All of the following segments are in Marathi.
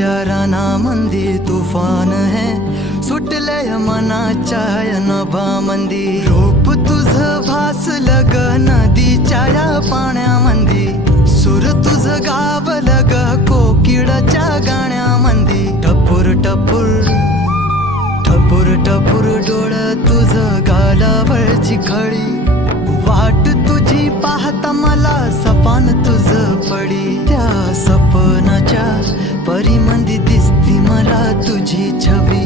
विचारांमध्ये तुफान है, सुटलंय मनाच्या नभामंदी. रूप तुझं भासलं ग नदीच्या या पाण्यामंदी, सुर तुझं गावलं ग कोकिळाच्या गाण्यामंदी. टपूर टपूर टपूर टपूर डोळं तुझं गालावरची खळी, वाट तुझी पाहता मला सपान तुझं पडी. त्या सपनाच्या परीमंदी दिसती मला तुझी छवी.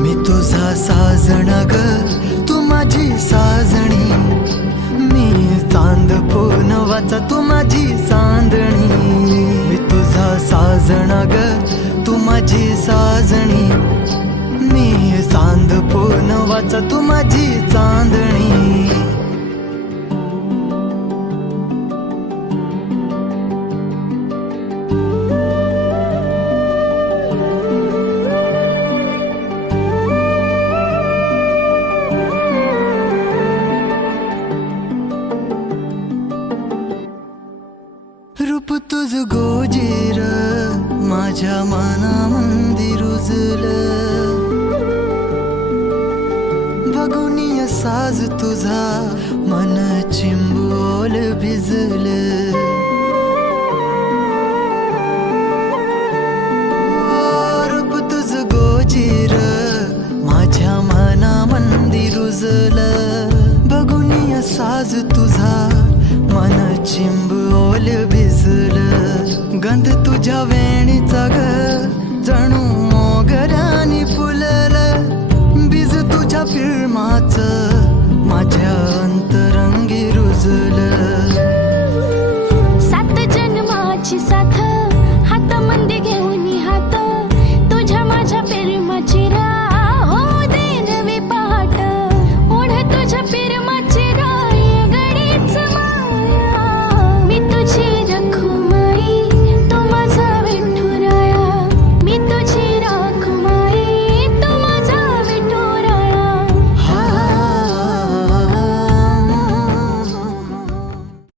मी तुझा साजण ग तू माझी साजणी, मी चांद पूनवाचा तू माझी चांदणी. मी तुझा साजण ग तू माझी साजणी, मी चांद पूनवाचा तू माझी चांदणी. रूप तुझ गोजीर माझ्या मनामंदी रुजलं, बघुनिय साज तुझा मन चिंबोल भिजलं. रूप तुझ गोजीर माझ्या मनामंदी रुजलं, बघुनिय साज तुझा मन चिंबोल भिजलं. गंध तुझ्या वेणीचा ग जणू